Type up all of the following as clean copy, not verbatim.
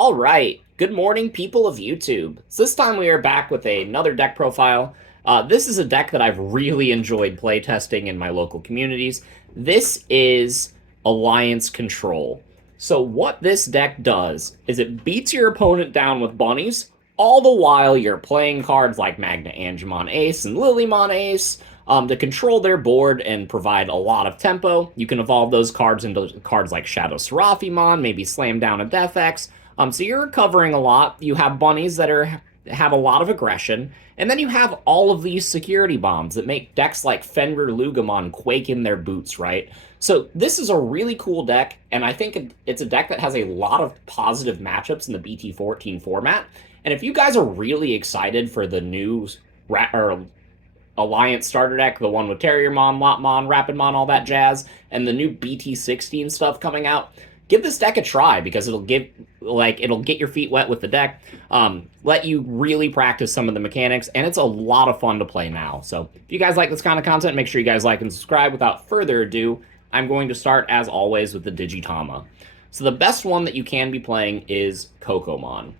All right, good morning, people of YouTube. So this time we are back with another deck profile. This is a deck that I've really enjoyed playtesting in my local communities. This is Alliance Control. So what this deck does is it beats your opponent down with bunnies, all the while you're playing cards like Magna Angemon Ace and Lilymon Ace to control their board and provide a lot of tempo. You can evolve those cards into cards like Shadow Seraphimon, maybe slam down a Death X. So you're recovering a lot. You have bunnies that have a lot of aggression, and then you have all of these security bombs that make decks like Fenrir Lugamon quake in their boots, right? So this is a really cool deck, and I think it's a deck that has a lot of positive matchups in the Bt14 format. And if you guys are really excited for the new Alliance starter deck, the one with Terriermon, Lotmon, Rapidmon, all that jazz, and the new Bt16 stuff coming out, give this deck a try because it'll get your feet wet with the deck, let you really practice some of the mechanics, and it's a lot of fun to play now. So if you guys like this kind of content, make sure you guys like and subscribe. Without further ado, I'm going to start, as always, with the Digitama. So the best one that you can be playing is Kokomon.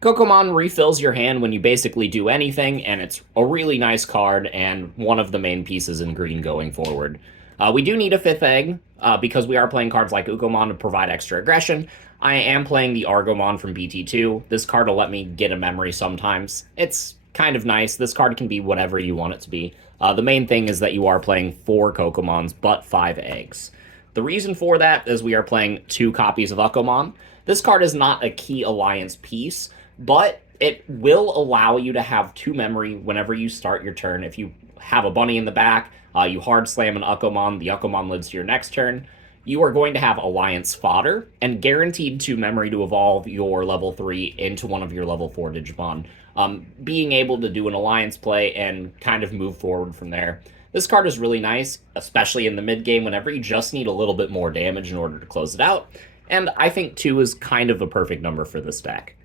Kokomon refills your hand when you basically do anything, and it's a really nice card and one of the main pieces in green going forward. We do need a fifth egg, because we are playing cards like Ukomon to provide extra aggression. I am playing the Argomon from BT2. This card will let me get a memory sometimes. It's kind of nice. This card can be whatever you want it to be. The main thing is that you are playing 4 Kokomons, but 5 eggs. The reason for that is we are playing 2 copies of Ukomon. This card is not a key alliance piece, but it will allow you to have 2 memory whenever you start your turn. If you have a bunny in the back, you hard slam an Ukomon, the Ukomon lives to your next turn. You are going to have Alliance fodder and guaranteed 2 memory to evolve your level 3 into one of your level 4 Digimon. Being able to do an Alliance play and kind of move forward from there. This card is really nice, especially in the mid game whenever you just need a little bit more damage in order to close it out. And I think 2 is kind of a perfect number for this deck.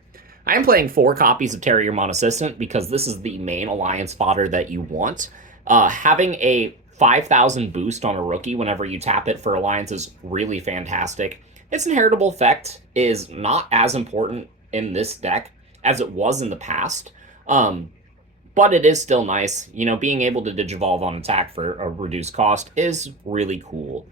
I am playing 4 copies of Terriermon Assistant because this is the main Alliance fodder that you want. Having a 5,000 boost on a rookie whenever you tap it for Alliance is really fantastic. Its inheritable effect is not as important in this deck as it was in the past, but it is still nice. You know, being able to Digivolve on attack for a reduced cost is really cool.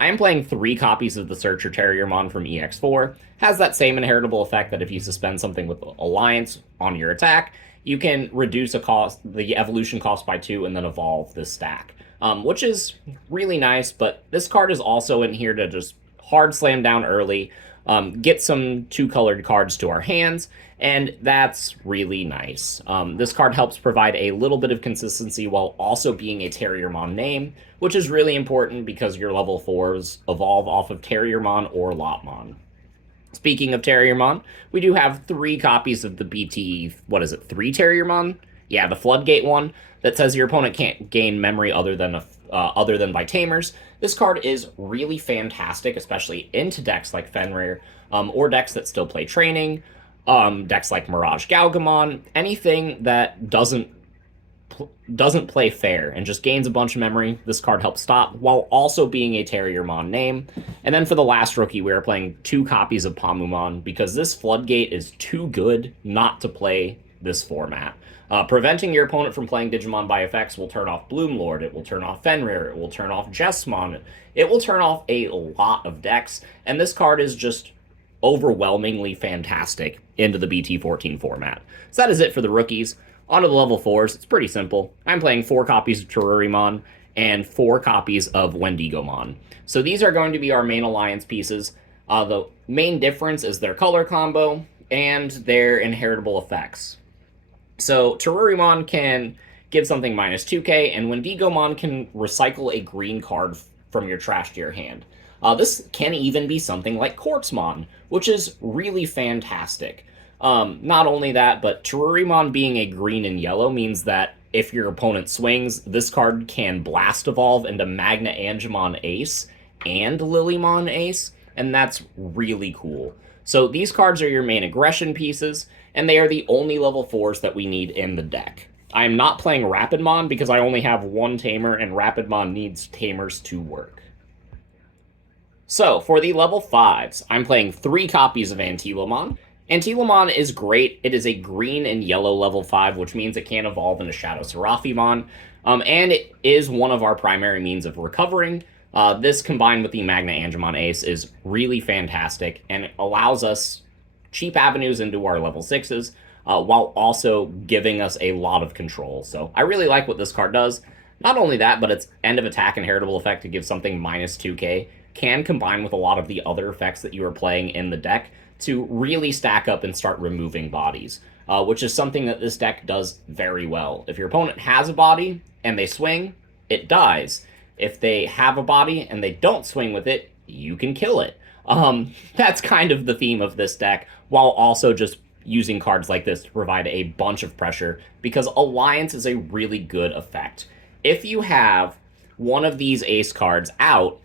I am playing 3 copies of the Searcher Terriermon from EX4. Has that same inheritable effect that if you suspend something with Alliance on your attack, you can reduce the evolution cost by 2 and then evolve this stack, which is really nice. But this card is also in here to just hard slam down early, get some 2-colored cards to our hands, and that's really nice. This card helps provide a little bit of consistency while also being a Terriermon name, which is really important because your level 4s evolve off of Terriermon or Lotmon. Speaking of Terriermon, we do have 3 copies of the BT, 3 Terriermon? Yeah, the Floodgate one that says your opponent can't gain memory other than by Tamers. This card is really fantastic, especially into decks like Fenrir, or decks that still play training, decks like Mirage Galgamon, anything that doesn't play fair and just gains a bunch of memory. This card helps stop while also being a Terriermon name. And then for the last rookie, we are playing 2 copies of Pamumon because this Floodgate is too good not to play this format. Preventing your opponent from playing Digimon by effects will turn off Bloomlord, it will turn off Fenrir, it will turn off Jessmon, it will turn off a lot of decks, and this card is just overwhelmingly fantastic into the BT14 format. So that is it for the rookies. On to the level 4s, it's pretty simple. I'm playing 4 copies of Terurimon and 4 copies of Wendigomon. So these are going to be our main Alliance pieces. The main difference is their color combo and their inheritable effects. So Terurimon can give something minus 2k, and Wendigomon can recycle a green card from your trash to your hand. This can even be something like Quartzmon, which is really fantastic. Not only that, but Terurimon being a green and yellow means that if your opponent swings, this card can Blast Evolve into Magna Angemon Ace and Lilymon Ace, and that's really cool. So these cards are your main aggression pieces, and they are the only level 4s that we need in the deck. I'm not playing Rapidmon because I only have 1 Tamer, and Rapidmon needs Tamers to work. So, for the level 5s, I'm playing 3 copies of Antilomon, Antilamon is great. It is a green and yellow level 5, which means it can evolve into Shadow Seraphimon. And it is one of our primary means of recovering. This combined with the Magna Angemon Ace is really fantastic and it allows us cheap avenues into our level 6s while also giving us a lot of control. So I really like what this card does. Not only that, but its end of attack and heritable effect to give something minus 2k can combine with a lot of the other effects that you are playing in the deck to really stack up and start removing bodies, which is something that this deck does very well. If your opponent has a body and they swing, it dies. If they have a body and they don't swing with it, you can kill it. That's kind of the theme of this deck, while also just using cards like this to provide a bunch of pressure, because Alliance is a really good effect. If you have one of these ace cards out,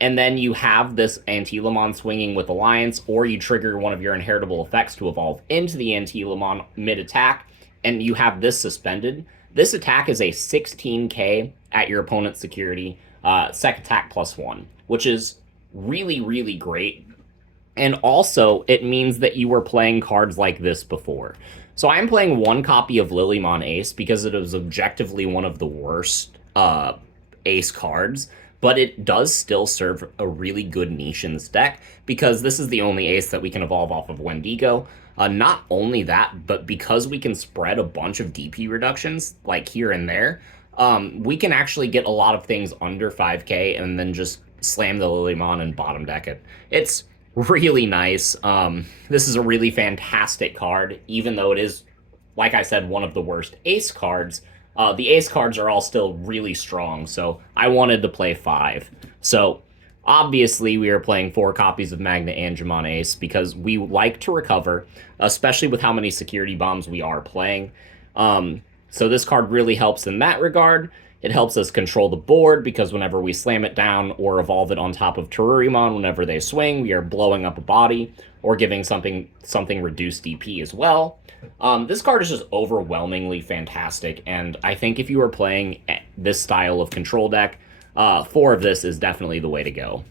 and then you have this Antilamon swinging with Alliance, or you trigger one of your inheritable effects to evolve into the Antilamon mid-attack, and you have this suspended, this attack is a 16k at your opponent's security, sec attack +1, which is really, really great. And also, it means that you were playing cards like this before. So I'm playing one copy of Lilymon Ace because it is objectively one of the worst ace cards, but it does still serve a really good niche in this deck because this is the only ace that we can evolve off of Wendigo. Not only that, but because we can spread a bunch of DP reductions, like here and there, we can actually get a lot of things under 5k and then just slam the Lilymon and bottom deck it. It's really nice. This is a really fantastic card, even though it is, like I said, one of the worst ace cards. The ace cards are all still really strong, so I wanted to play 5. So obviously we are playing 4 copies of Magna Angemon Ace because we like to recover, especially with how many security bombs we are playing. So this card really helps in that regard. It helps us control the board because whenever we slam it down or evolve it on top of Terurimon whenever they swing, we are blowing up a body or giving something reduced DP as well. This card is just overwhelmingly fantastic, and I think if you are playing this style of control deck, 4 of this is definitely the way to go.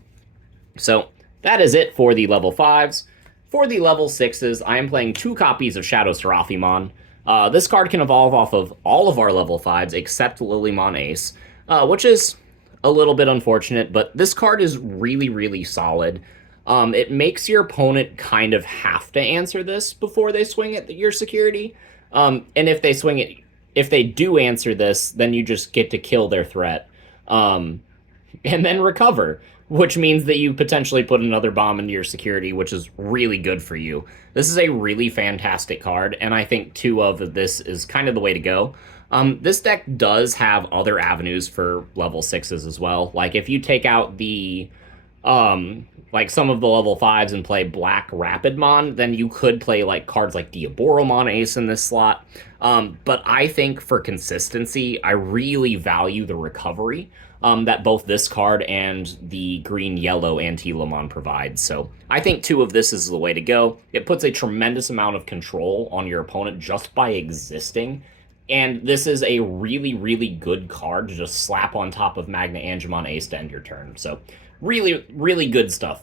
So that is it for the level 5s. For the level 6s, I am playing 2 copies of Shadow Seraphimon. This card can evolve off of all of our level 5s except Lilymon Ace, which is a little bit unfortunate, but this card is really, really solid. It makes your opponent kind of have to answer this before they swing at your security. And if they do answer this, then you just get to kill their threat. And then recover, which means that you potentially put another bomb into your security, which is really good for you. This is a really fantastic card, and I think 2 of this is kind of the way to go. This deck does have other avenues for level 6s as well. Like, if you take out the, like, some of the level 5s and play Black Rapidmon, then you could play, like, cards like Diaboromon Ace in this slot. But I think for consistency, I really value the recovery that both this card and the green-yellow Antilamon provides. So I think 2 of this is the way to go. It puts a tremendous amount of control on your opponent just by existing. And this is a really, really good card to just slap on top of Magna Angemon Ace to end your turn. So really, really good stuff.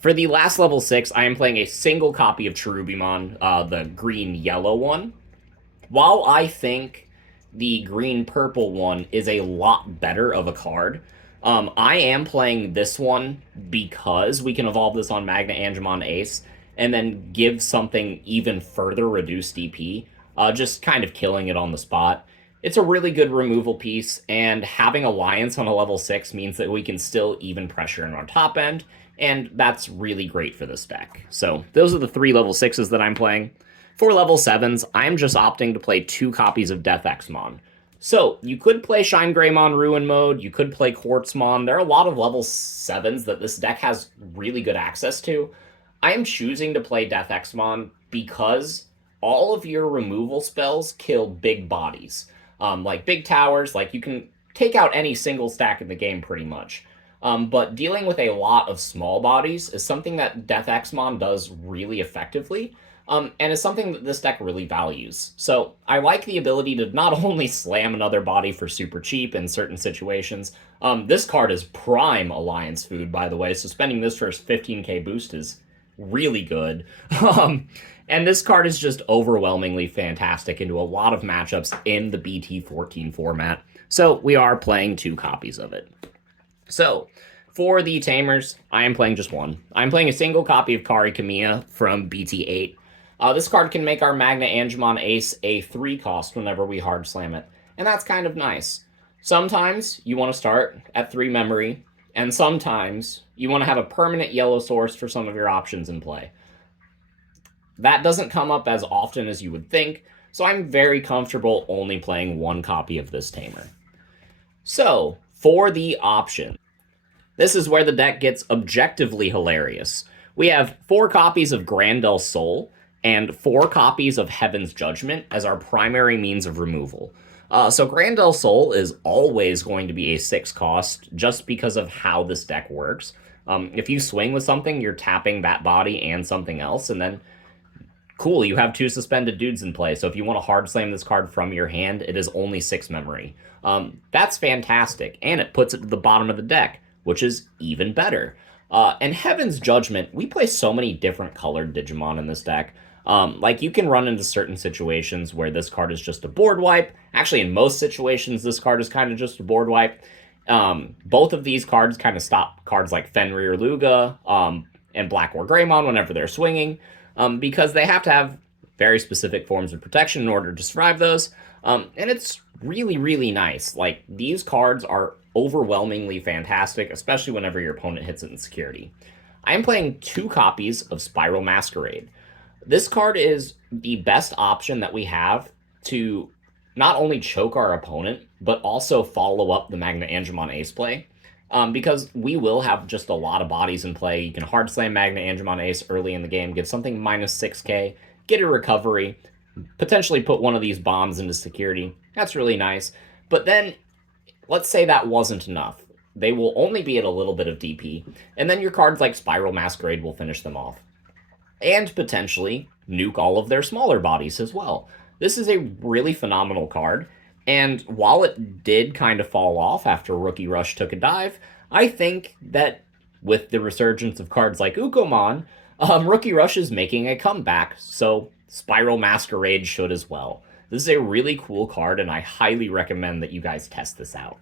For the last level 6, I am playing a single copy of Cherubimon, the green-yellow one. While I think the green-purple one is a lot better of a card, I am playing this one because we can evolve this on Magna Angemon Ace and then give something even further reduced DP, just kind of killing it on the spot. It's a really good removal piece, and having Alliance on a level 6 means that we can still even pressure in our top end, and that's really great for this deck. So those are the 3 level 6s that I'm playing. For level 7s, I'm just opting to play 2 copies of Death Exmon. So you could play Shine Greymon Ruin Mode, you could play Quartzmon. There are a lot of level 7s that this deck has really good access to. I am choosing to play Death Exmon because all of your removal spells kill big bodies. Like big towers, like you can take out any single stack in the game pretty much. But dealing with a lot of small bodies is something that Death Exmon does really effectively. And is something that this deck really values. So I like the ability to not only slam another body for super cheap in certain situations. This card is prime Alliance food, by the way, so spending this for a 15k boost is really good. And this card is just overwhelmingly fantastic into a lot of matchups in the Bt14 format. So we are playing 2 copies of it. So for the Tamers, I am playing just 1. I'm playing a single copy of Kari Kamiya from Bt8. This card can make our Magna Angemon Ace a 3 cost whenever we hard slam it, and that's kind of nice. Sometimes you want to start at 3 memory, and sometimes you want to have a permanent yellow source for some of your options in play. That doesn't come up as often as you would think, so I'm very comfortable only playing 1 copy of this Tamer. So, for the option, this is where the deck gets objectively hilarious. We have 4 copies of Grandel Soul and 4 copies of Heaven's Judgment as our primary means of removal. So Grandel Soul is always going to be a 6 cost just because of how this deck works. If you swing with something, you're tapping that body and something else, and then cool, you have 2 suspended dudes in play. So if you want to hard slam this card from your hand, it is only 6 memory. That's fantastic, and it puts it to the bottom of the deck, which is even better. And Heaven's Judgment, we play so many different colored Digimon in this deck. Like, you can run into certain situations where this card is just a board wipe. Actually, in most situations, this card is kind of just a board wipe. Both of these cards kind of stop cards like Fenrir Luga and Black War Greymon whenever they're swinging, because they have to have very specific forms of protection in order to survive those. And it's really, really nice. Like, these cards are overwhelmingly fantastic, especially whenever your opponent hits it in security. I am playing 2 copies of Spiral Masquerade. This card is the best option that we have to not only choke our opponent, but also follow up the Magna Angemon Ace play. Because we will have just a lot of bodies in play. You can hard slam Magna Angemon Ace early in the game, give something minus 6k, get a recovery, potentially put one of these bombs into security. That's really nice. But then, let's say that wasn't enough. They will only be at a little bit of DP, and then your cards like Spiral Masquerade will finish them off. And potentially nuke all of their smaller bodies as well. This is a really phenomenal card, and while it did kind of fall off after Rookie Rush took a dive, I think that with the resurgence of cards like Ukomon, Rookie Rush is making a comeback, so Spiral Masquerade should as well. This is a really cool card, and I highly recommend that you guys test this out.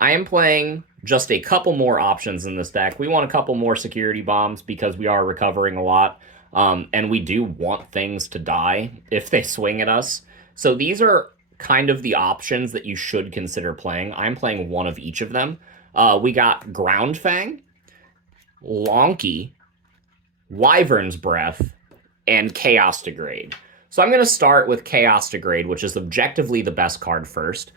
I am playing just a couple more options in this deck. We want a couple more security bombs because we are recovering a lot, and we do want things to die if they swing at us. So these are kind of the options that you should consider playing. I'm playing 1 of each of them. We got Ground Fang, Lonky, Wyvern's Breath, and Chaos Degrade. So I'm going to start with Chaos Degrade, which is objectively the best card first.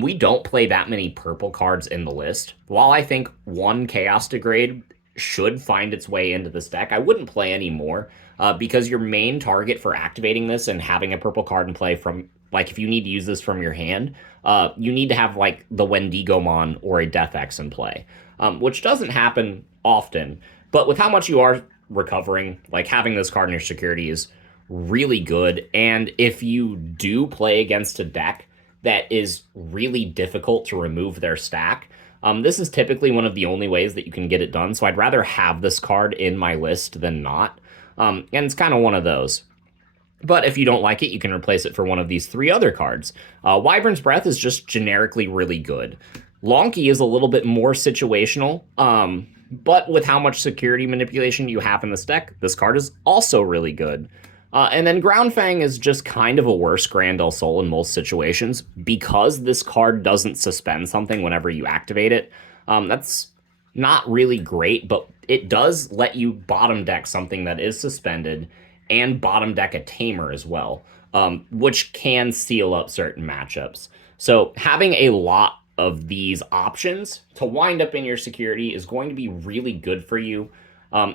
We don't play that many purple cards in the list. While I think 1 Chaos Degrade should find its way into this deck, I wouldn't play any more, because your main target for activating this and having a purple card in play from, like, if you need to use this from your hand, you need to have, like, the Wendigomon or a Death X in play, which doesn't happen often. But with how much you are recovering, like, having this card in your security is really good. And if you do play against a deck that is really difficult to remove their stack, this is typically one of the only ways that you can get it done. So I'd rather have this card in my list than not. And it's kind of one of those. But if you don't like it, you can replace it for one of these 3 other cards. Wyvern's Breath is just generically really good. Lonky is a little bit more situational, but with how much security manipulation you have in this deck, this card is also really good. And then Ground Fang is just kind of a worse Grandel Soul in most situations because this card doesn't suspend something whenever you activate it. That's not really great, but it does let you bottom deck something that is suspended and bottom deck a Tamer as well, which can seal up certain matchups. So having a lot of these options to wind up in your security is going to be really good for you.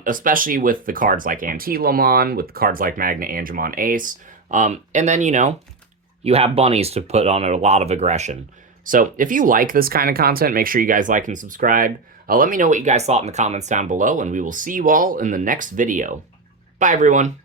Especially with the cards like Antilamon, with the cards like Magna Angemon Ace. And then, you have bunnies to put on a lot of aggression. So if you like this kind of content, make sure you guys like and subscribe. Let me know what you guys thought in the comments down below, and we will see you all in the next video. Bye, everyone.